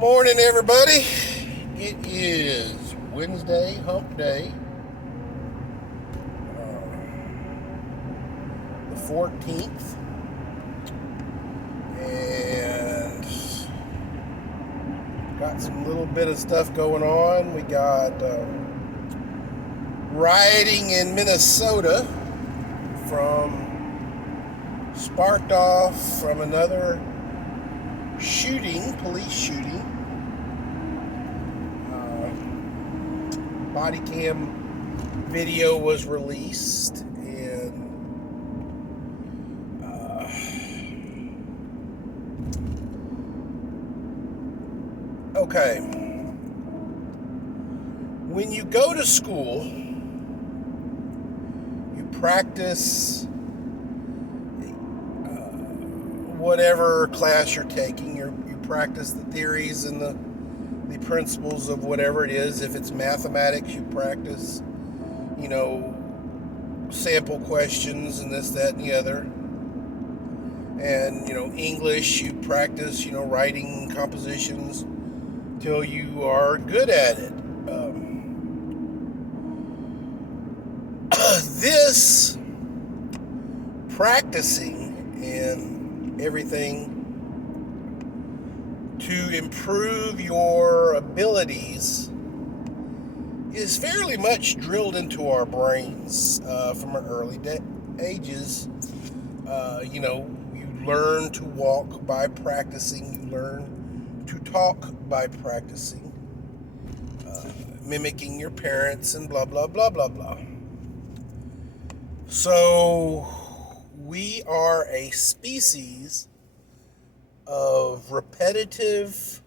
Morning, everybody. It is Wednesday, hump day, the 14th, and got some little bit of stuff going on. We got rioting in Minnesota sparked off from another police shooting. Body cam video was released, and okay, when you go to school, you practice whatever class you're taking. You practice the theories and the principles of whatever it is. If it's mathematics, you practice, sample questions and this, that, and the other. And, English, you practice, writing compositions till you are good at it. This practicing and everything to improve your abilities is fairly much drilled into our brains from our early ages. You learn to walk by practicing. You learn to talk by practicing, mimicking your parents and blah, blah, blah, blah, blah. So we are a species of repetitive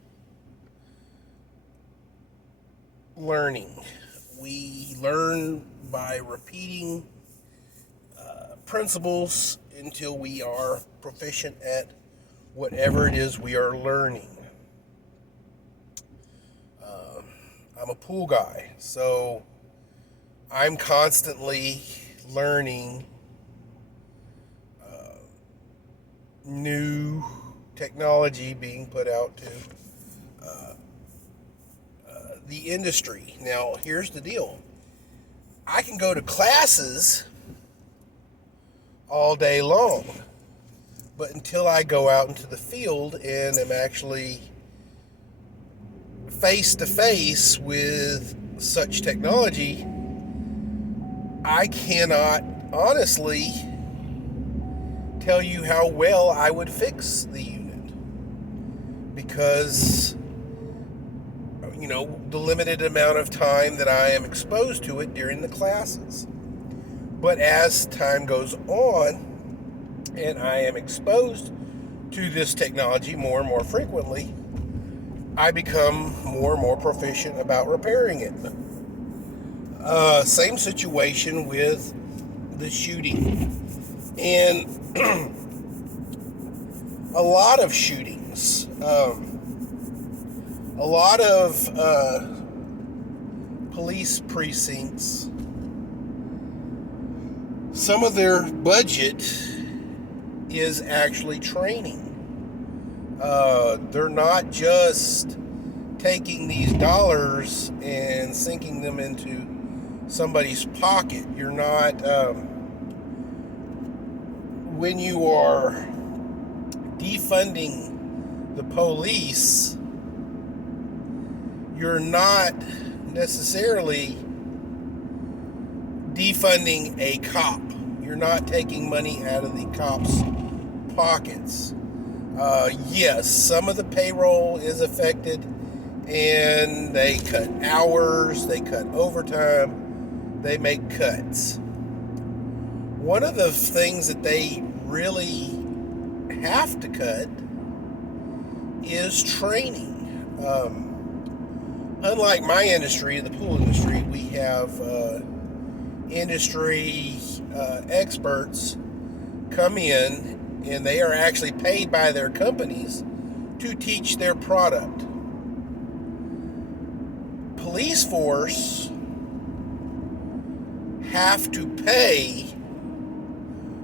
learning. We learn by repeating principles until we are proficient at whatever it is we are learning. I'm a pool guy, so I'm constantly learning new technology being put out to the industry. Now, here's the deal. I can go to classes all day long, but until I go out into the field and am actually face to face with such technology, I cannot honestly tell you how well I would fix the unit, because the limited amount of time that I am exposed to it during the classes. But as time goes on and I am exposed to this technology more and more frequently, I become more and more proficient about repairing it. Same situation with the shooting. And a lot of shootings, a lot of police precincts, some of their budget is actually training. They're not just taking these dollars and sinking them into somebody's pocket. You're not, when you are defunding the police, you're not necessarily defunding a cop. You're not taking money out of the cop's pockets. Yes, some of the payroll is affected, and they cut hours, they cut overtime, they make cuts. One of the things that they really have to cut is training. Unlike my industry, the pool industry, we have industry experts come in, and they are actually paid by their companies to teach their product. Police force have to pay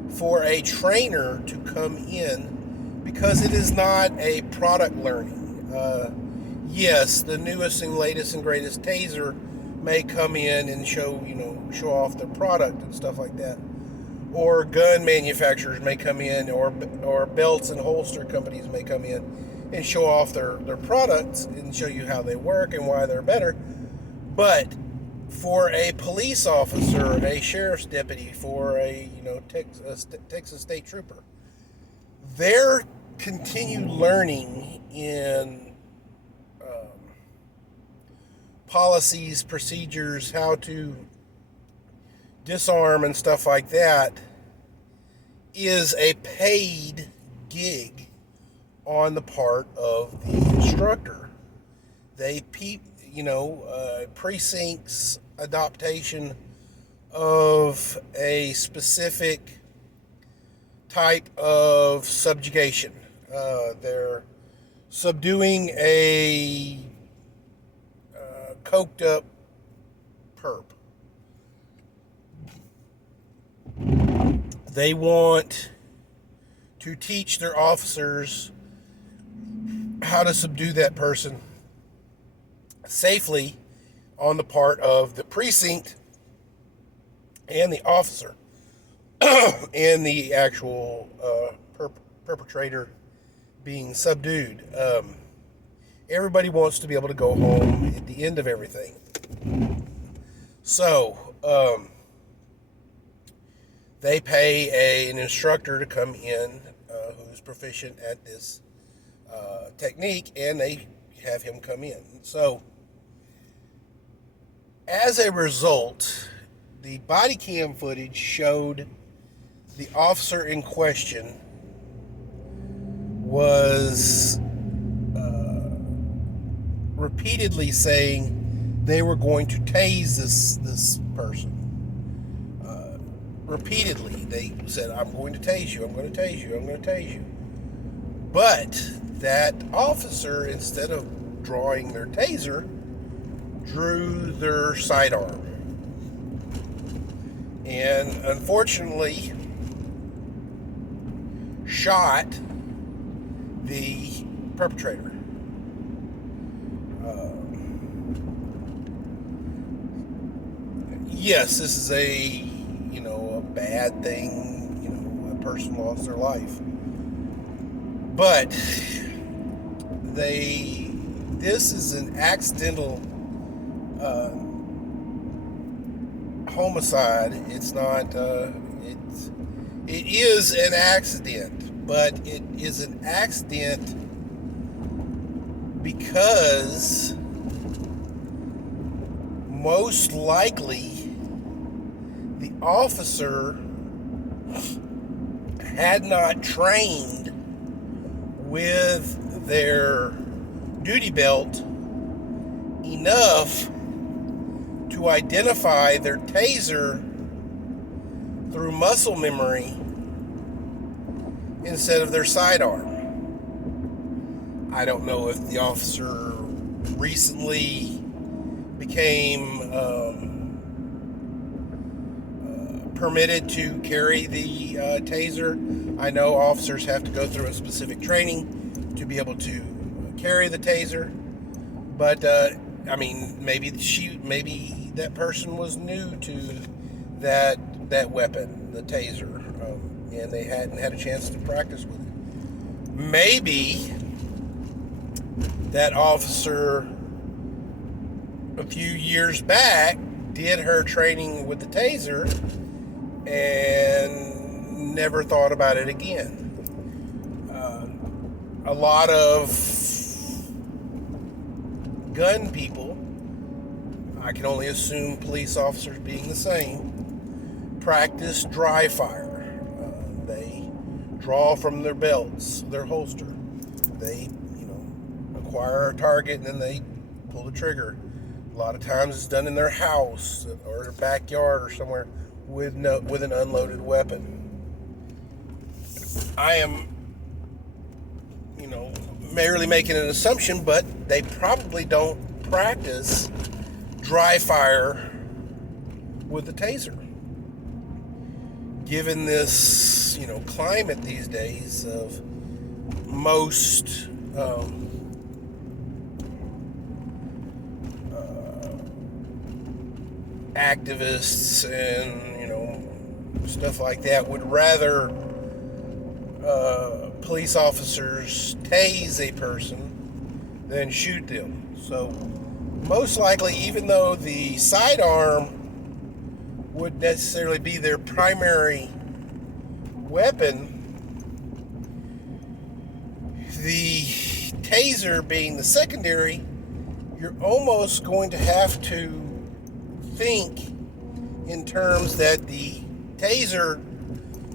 for a trainer to come in because it is not a product learning. yes, the newest and latest and greatest taser may come in and show off their product and stuff like that. Or gun manufacturers may come in, or belts and holster companies may come in and show off their products and show you how they work and why they're better. But for a police officer, a sheriff's deputy, for a Texas state trooper, their continued learning in policies, procedures, how to disarm and stuff like that is a paid gig on the part of the instructor. They precincts adaptation of a specific type of subjugation. They're subduing a coked up perp. They want to teach their officers how to subdue that person safely on the part of the precinct and the officer and the actual perpetrator being subdued. Everybody wants to be able to go home at the end of everything. So, they pay an instructor to come in who's proficient at this technique, and they have him come in. So, as a result, the body cam footage showed the officer in question was repeatedly saying they were going to tase this person. Repeatedly, they said, "I'm going to tase you, I'm going to tase you, I'm going to tase you." But that officer, instead of drawing their taser, drew their sidearm. And unfortunately, shot the perpetrator. Yes, this is a bad thing. A person lost their life, but this is an accidental homicide. It's not. It is an accident, but it is an accident because most likely the officer had not trained with their duty belt enough to identify their taser through muscle memory instead of their sidearm. I don't know if the officer recently became permitted to carry the taser. I know officers have to go through a specific training to be able to carry the taser, but maybe that person was new to that weapon, the taser, and they hadn't had a chance to practice with it. Maybe that officer a few years back did her training with the taser and never thought about it again. A lot of gun people, I can only assume police officers being the same, practice dry fire. They draw from their belts, their holster. They, acquire a target and then they pull the trigger. A lot of times it's done in their house or their backyard or somewhere with an unloaded weapon. I am, merely making an assumption, but they probably don't practice dry fire with the taser. Given this, climate these days of most activists and, stuff like that would rather police officers tase a person than shoot them. So most likely, even though the sidearm would necessarily be their primary weapon, the taser being the secondary, you're almost going to have to think in terms that the taser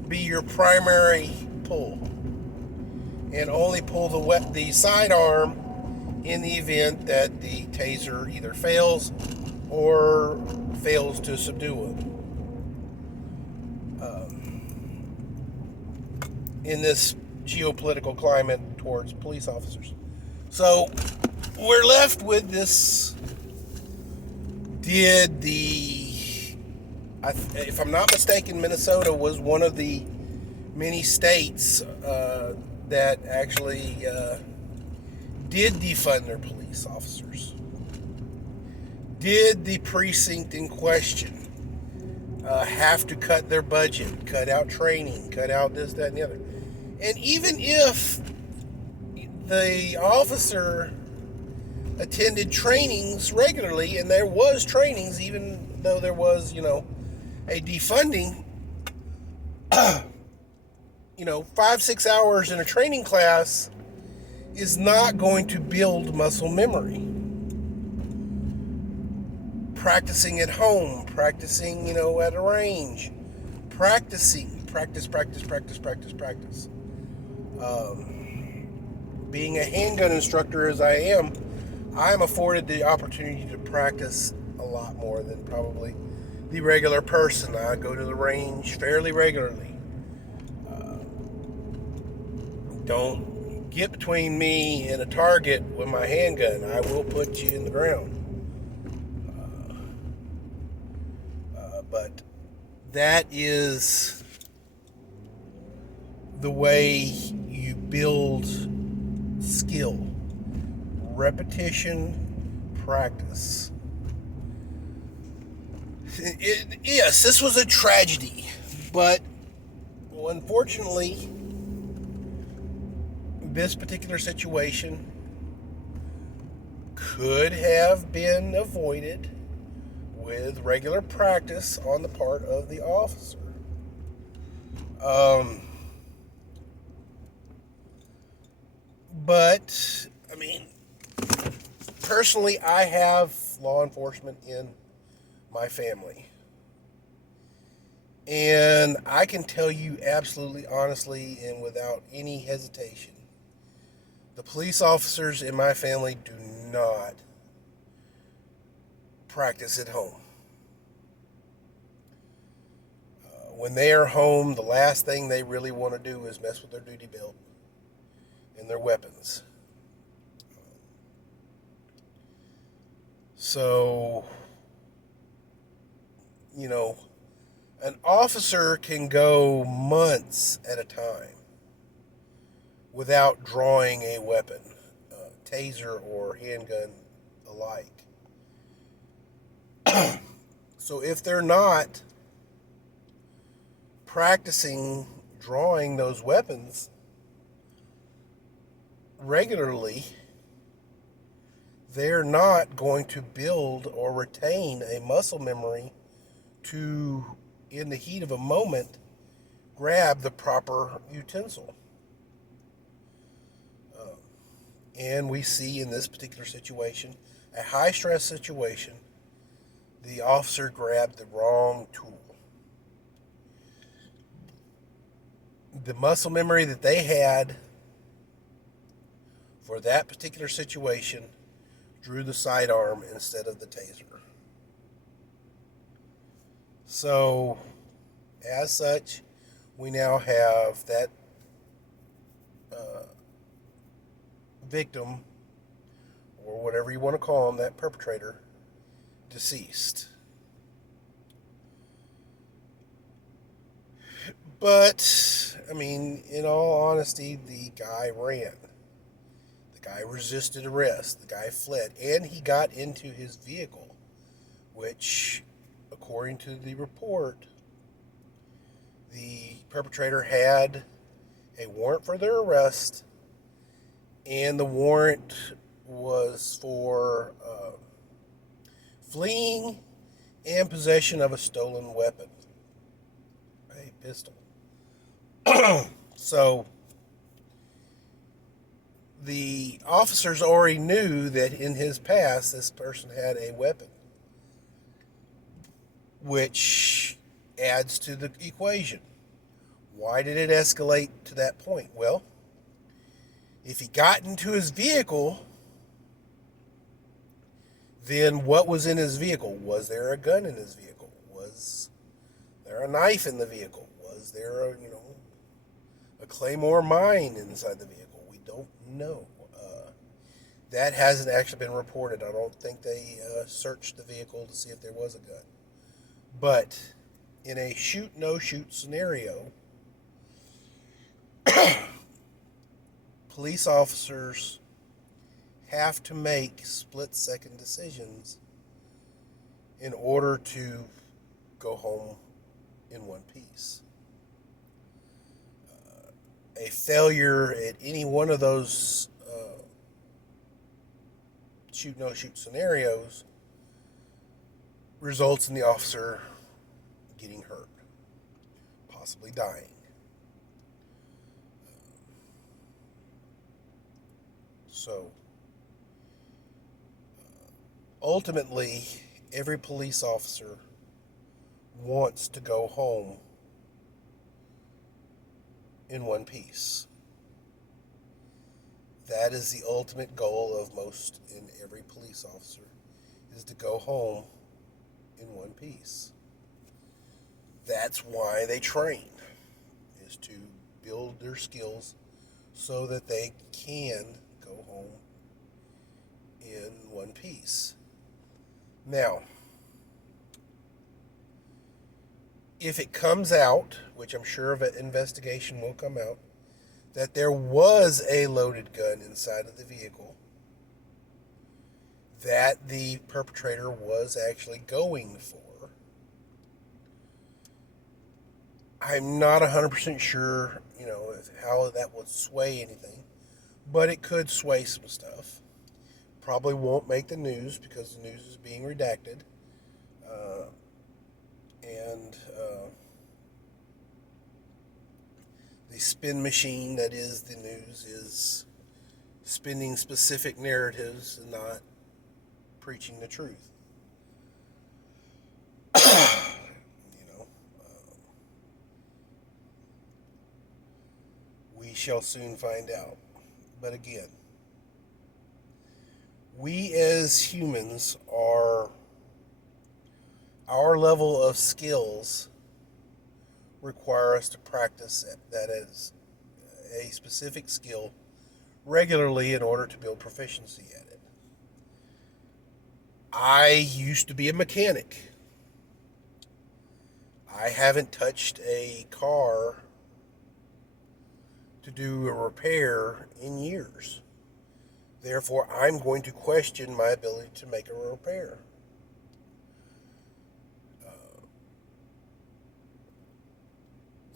be your primary pull and only pull the sidearm in the event that the taser either fails or fails to subdue it. In this geopolitical climate towards police officers. So we're left with this. If I'm not mistaken, Minnesota was one of the many states that actually did defund their police officers. Did the precinct in question have to cut their budget, cut out training, cut out this, that, and the other? And even if the officer attended trainings regularly, and there was trainings, even though there was, a defunding, 5-6 hours in a training class is not going to build muscle memory. Practicing at home, practicing, at a range, practice. Being a handgun instructor as I am, I'm afforded the opportunity to practice a lot more than probably the regular person. I go to the range fairly regularly. Don't get between me and a target with my handgun. I will put you in the ground. But that is the way you build skill. Repetition, practice. Yes, this was a tragedy, but unfortunately, this particular situation could have been avoided with regular practice on the part of the officer. But, personally, I have law enforcement in my family. And I can tell you absolutely honestly and without any hesitation, the police officers in my family do not practice at home. When they are home, the last thing they really want to do is mess with their duty belt and their weapons. So, an officer can go months at a time without drawing a weapon, taser or handgun alike. So if they're not practicing drawing those weapons regularly, they're not going to build or retain a muscle memory to, in the heat of a moment, grab the proper utensil. And we see in this particular situation, a high-stress situation, the officer grabbed the wrong tool. The muscle memory that they had for that particular situation drew the sidearm instead of the taser. So, as such, we now have that victim, or whatever you want to call him, that perpetrator, deceased. But, in all honesty, the guy ran. The guy resisted arrest. The guy fled. And he got into his vehicle, which, according to the report, the perpetrator had a warrant for their arrest, and the warrant was for fleeing and possession of a stolen weapon, a pistol. So the officers already knew that in his past this person had a weapon, which adds to the equation. Why did it escalate to that point? Well, if he got into his vehicle, then what was in his vehicle? Was there a gun in his vehicle? Was there a knife in the vehicle? Was there a Claymore mine inside the vehicle? We don't know. That hasn't actually been reported. I don't think they searched the vehicle to see if there was a gun. But in a shoot, no shoot scenario, police officers have to make split-second decisions in order to go home in one piece. A failure at any one of those shoot, no shoot scenarios results in the officer getting hurt, possibly dying. So, ultimately, every police officer wants to go home in one piece. That is the ultimate goal of most and every police officer, is to go home in one piece. That's why they train, is to build their skills so that they can go home in one piece. Now, if it comes out, which I'm sure an investigation will come out, that there was a loaded gun inside of the vehicle that the perpetrator was actually going for, I'm not 100% sure, how that would sway anything, but it could sway some stuff. Probably won't make the news because the news is being redacted. And the spin machine that is the news is spinning specific narratives and not preaching the truth. We shall soon find out. But again, we as humans our level of skills require us to practice that as a specific skill regularly in order to build proficiency at it. I used to be a mechanic. I haven't touched a car to do a repair in years. Therefore, I'm going to question my ability to make a repair.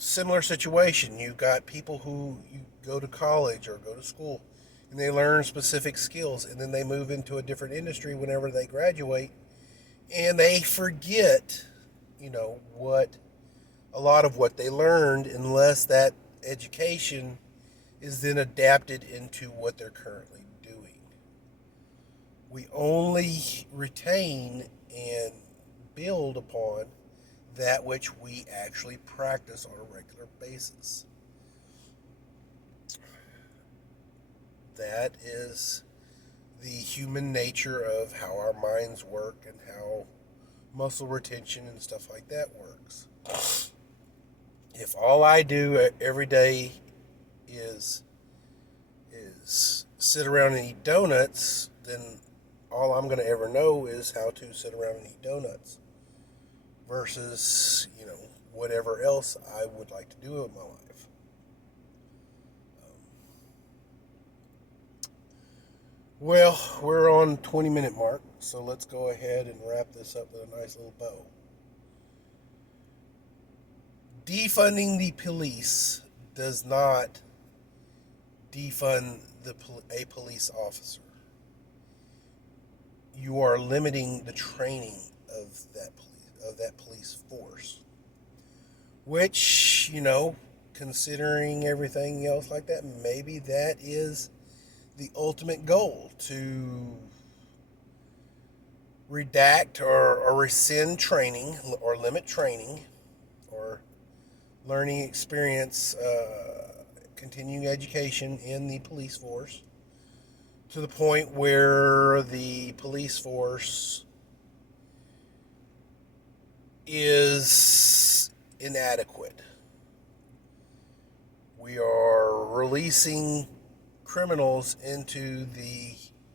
Similar situation. You've got people who you go to college or go to school and they learn specific skills and then they move into a different industry whenever they graduate and they forget, what a lot of what they learned unless that education is then adapted into what they're currently doing. We only retain and build upon that which we actually practice on a regular basis. That is the human nature of how our minds work and how muscle retention and stuff like that works. If all I do every day is sit around and eat donuts, then all I'm going to ever know is how to sit around and eat donuts versus, whatever else I would like to do in my life. Well, we're on 20-minute mark, so let's go ahead and wrap this up with a nice little bow. Defunding the police does not defund a police officer. You are limiting the training of that police force, which, considering everything else like that, maybe that is the ultimate goal, to redact or rescind training or limit training or learning experience, continuing education in the police force, to the point where the police force is inadequate. We are releasing criminals into the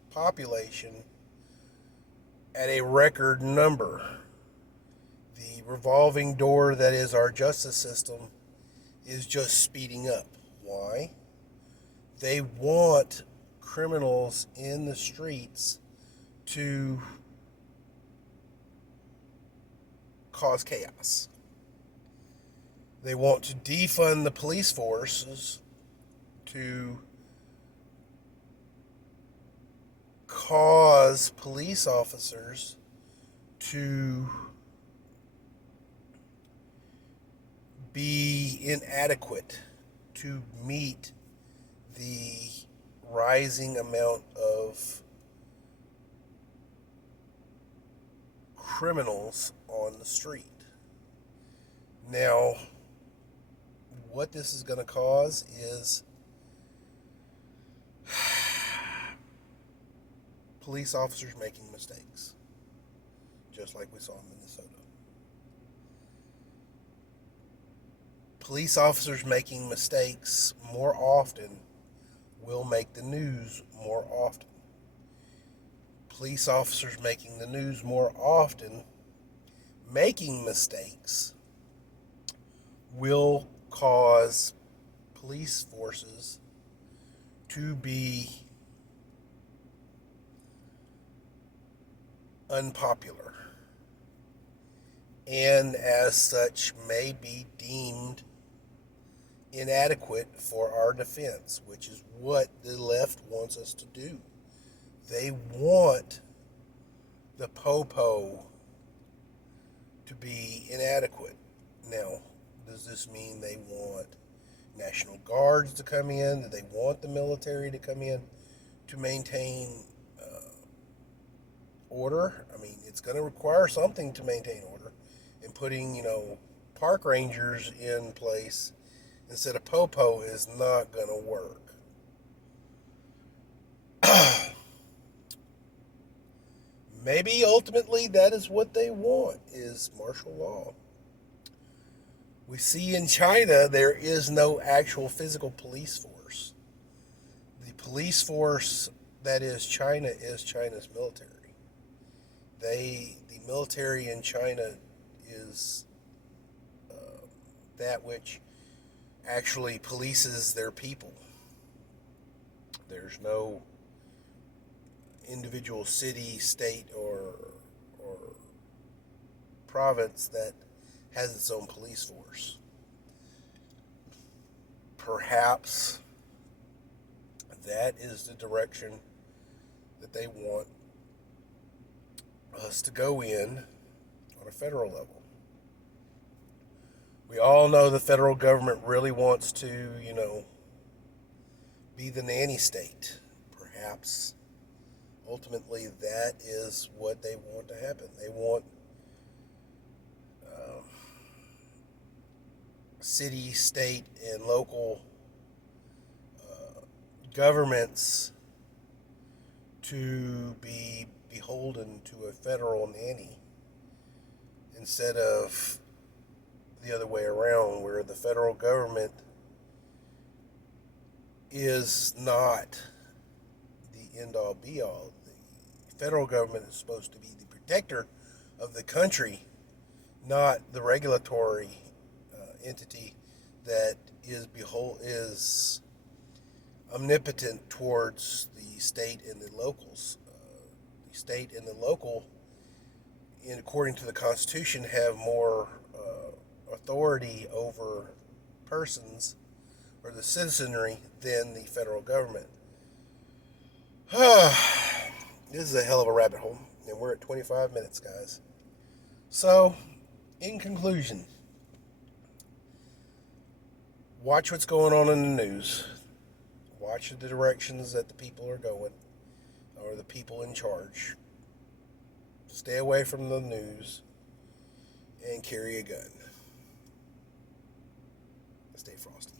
population at a record number. The revolving door that is our justice system is just speeding up. Why? They want criminals in the streets to cause chaos. They want to defund the police forces to cause police officers to be inadequate to meet the rising amount of criminals on the street. Now, what this is going to cause is police officers making mistakes, just like we saw in Minnesota. Police officers making mistakes more often will make the news more often. Police officers making the news more often, making mistakes, will cause police forces to be unpopular, and as such may be deemed inadequate for our defense, which is what the left wants us to do. They want the popo to be inadequate. Now, does this mean they want National Guards to come in? Do they want the military to come in to maintain order? I mean, it's going to require something to maintain order. And putting, park rangers in place instead of popo is not going to work. Maybe ultimately that is what they want, is martial law. We see in China there is no actual physical police force. The police force that is China is China's military. The military in China is that which actually polices their people. There's no individual city, state, or province that has its own police force. Perhaps that is the direction that they want us to go in on a federal level. We all know the federal government really wants to, be the nanny state. Perhaps ultimately that is what they want to happen. They want city, state, and local governments to be beholden to a federal nanny instead of the other way around, where the federal government is not the end-all be-all. The federal government is supposed to be the protector of the country, not the regulatory entity that is omnipotent towards the state and the locals. The state and the local, according to the Constitution, have more authority over persons or the citizenry than the federal government. This is a hell of a rabbit hole, and we're at 25 minutes, guys. So, in conclusion, watch what's going on in the news. Watch the directions that the people are going, or the people in charge. Stay away from the news and carry a gun. Stay frosty.